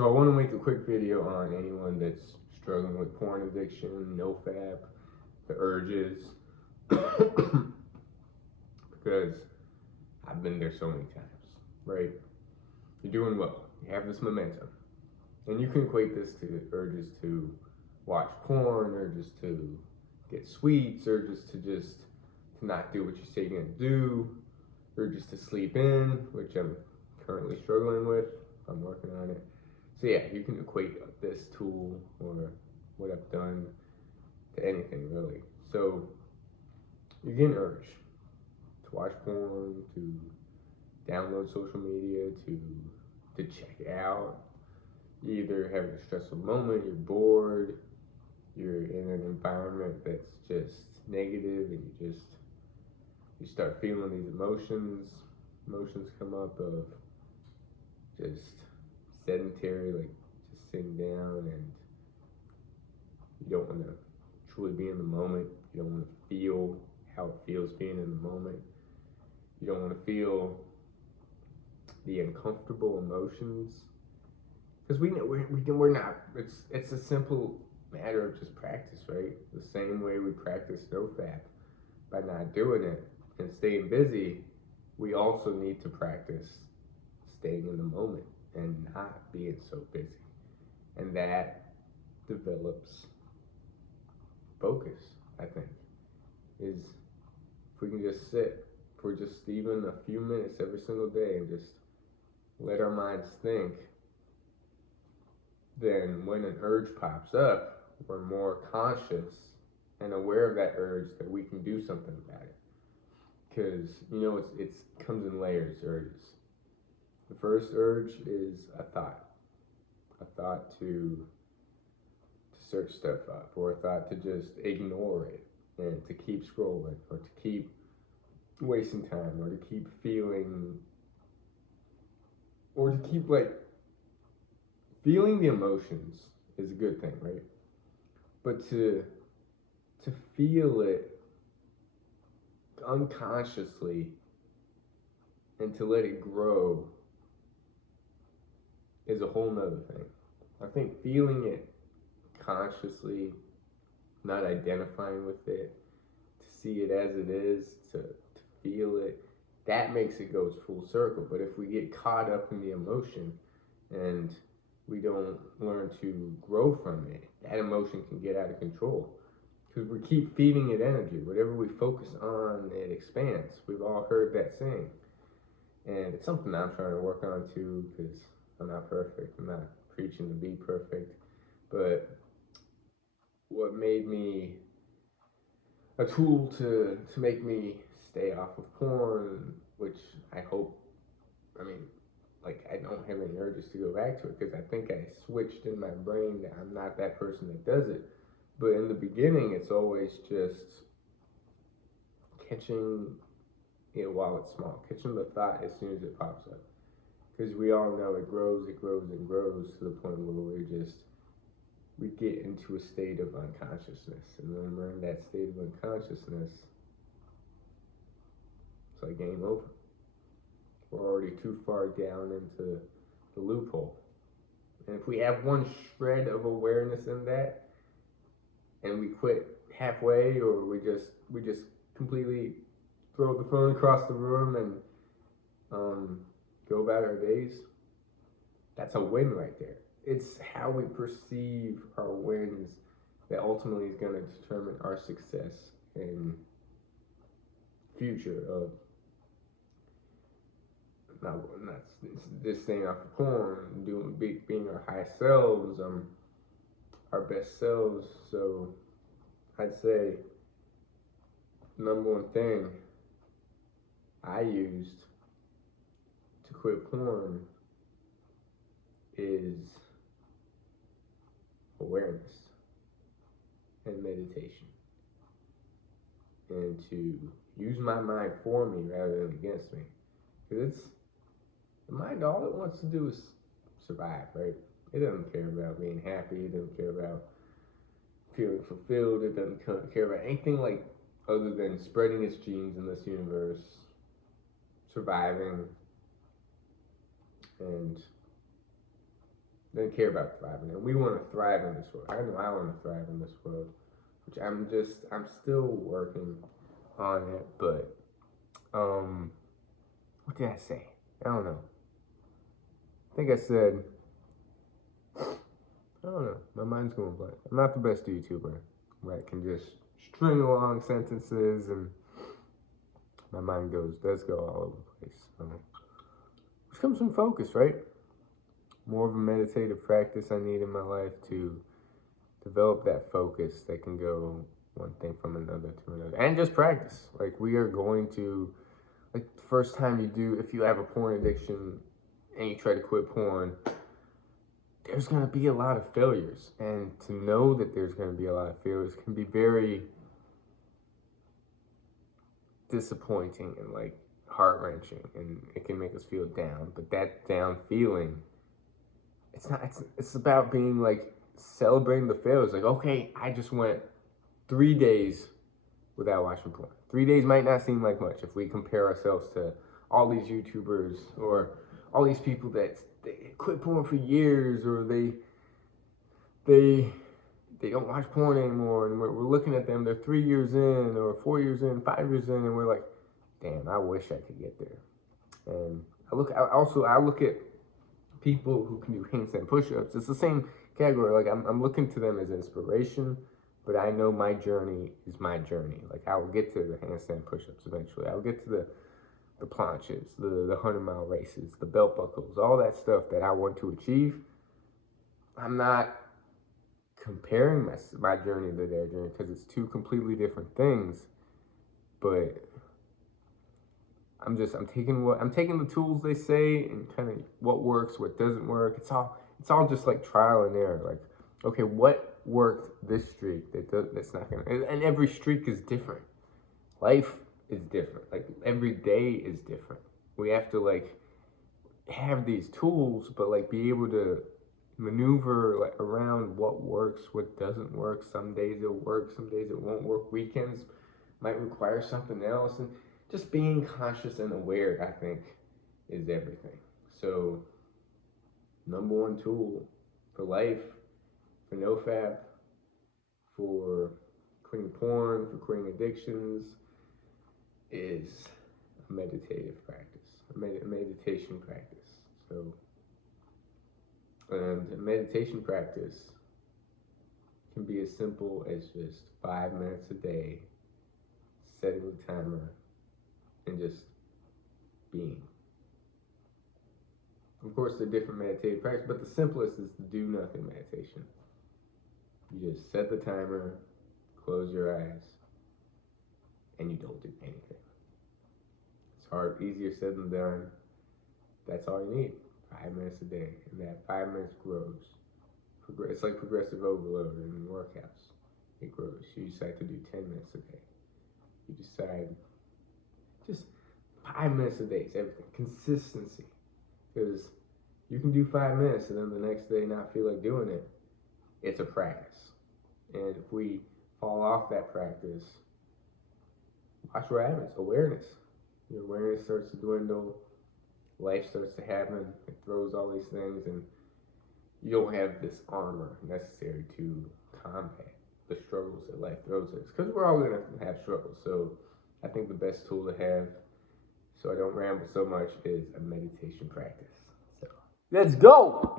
So I want to make a quick video on anyone that's struggling with porn addiction, NoFap, the urges, because I've been there so many times, right? You're doing well, you have this momentum, and you can equate this to urges to watch porn, urges to get sweets, urges to not do what you say you're gonna do, urges to sleep in, which I'm currently struggling with. I'm working on it. So yeah, you can equate this tool or what I've done to anything really. So you get an urge to watch porn, to download social media, to check you out. You either having a stressful moment, you're bored, you're in an environment that's just negative, and you start feeling these emotions. Emotions come up of just sedentary, like just sitting down, and you don't want to truly be in the moment. You don't want to feel how it feels being in the moment. You don't want to feel the uncomfortable emotions, because we know we're not. It's a simple matter of just practice, right? The same way we practice NoFap by not doing it and staying busy, we also need to practice staying in the moment and not being so busy. And that develops focus, I think, is if we can just sit for just even a few minutes every single day and just let our minds think, then when an urge pops up, we're more conscious and aware of that urge, that we can do something about it. Because, it comes in layers, urges. The first urge is a thought to search stuff up, or a thought to just ignore it and to keep scrolling, or to keep wasting time, or to keep feeling, or to keep feeling the emotions is a good thing, right? But to feel it unconsciously and to let it grow is a whole nother thing. I think feeling it consciously, not identifying with it, to see it as it is, to feel it, that makes it go full circle. But if we get caught up in the emotion and we don't learn to grow from it, that emotion can get out of control, because we keep feeding it energy. Whatever we focus on, it expands. We've all heard that saying, and it's something I'm trying to work on too, because I'm not perfect. I'm not preaching to be perfect, but what made me a tool to make me stay off of porn, which I hope, I don't have any urges to go back to it, because I think I switched in my brain that I'm not that person that does it. But in the beginning, it's always just catching it while it's small, catching the thought as soon as it pops up. Because we all know it grows and grows to the point where we get into a state of unconsciousness. And when we're in that state of unconsciousness, it's like game over. We're already too far down into the loophole. And if we have one shred of awareness in that, and we quit halfway, or we just completely throw the phone across the room and go about our days, that's a win right there. It's how we perceive our wins that ultimately is going to determine our success and future of not this thing off of porn, being our highest selves, our best selves. So I'd say number one thing I used to quit porn is awareness and meditation, and to use my mind for me rather than against me. Because the mind, all it wants to do is survive, right? It doesn't care about being happy. It doesn't care about feeling fulfilled. It doesn't care about anything other than spreading its genes in this universe, surviving, and Doesn't care about thriving. And we want to thrive in this world. I know I want to thrive in this world, which I'm still working on it. But what did I say? I don't know. I think I said, I don't know. My mind's going blank. I'm not the best YouTuber. I can just string along sentences and my mind does go all over the place. Which comes from focus, right? More of a meditative practice I need in my life to develop that focus that can go one thing from another to another. And just practice. Like, we are going to, like, the first time you do, if you have a porn addiction and you try to quit porn, there's going to be a lot of failures. And to know that there's going to be a lot of failures can be very disappointing and, like, heart-wrenching. And it can make us feel down. But that down feeling, it's about being, like, celebrating the failures. Like, okay, I just went 3 days without watching porn. 3 days might not seem like much if we compare ourselves to all these YouTubers or all these people that they quit porn for years, or they don't watch porn anymore, and we're looking at them, they're 3 years in, or 4 years in, 5 years in, and we're like, damn, I wish I could get there. And I look at people who can do handstand push-ups. It's the same category. Like, I'm looking to them as inspiration, but I know my journey is my journey. Like, I will get to the handstand push-ups eventually. I'll get to the planches, the 100-mile races, the belt buckles, all that stuff that I want to achieve. I'm not comparing my journey to their journey because it's two completely different things. But I'm taking the tools they say and kind of what works, what doesn't work. It's all just like trial and error. Like, okay, what worked this streak that's not gonna, and every streak is different. Life is different. Like, every day is different. We have to, like, have these tools, but, like, be able to maneuver, like, around what works, what doesn't work. Some days it'll work, some days it won't work. Weekends might require something else, and just being conscious and aware, I think, is everything. So, number one tool for life, for NoFap, for quitting porn, for quitting addictions, is a meditative practice, a meditation practice. So, and a meditation practice can be as simple as just 5 minutes a day, setting the timer, and just being. Of course, there are different meditative practices, but the simplest is the do nothing meditation. You just set the timer, close your eyes, and you don't do anything. It's hard, easier said than done. That's all you need. 5 minutes a day, and that 5 minutes grows. It's like progressive overload in workouts. It grows. You decide to do 10 minutes a day. You decide just 5 minutes a day. It's everything. Consistency. Because you can do 5 minutes and then the next day not feel like doing it. It's a practice. And if we fall off that practice, watch what happens. Awareness. Your awareness starts to dwindle. Life starts to happen. It throws all these things, and you don't have this armor necessary to combat the struggles that life throws at us. Because we're all going to have struggles. So I think the best tool to have, so I don't ramble so much, is a meditation practice. So let's go!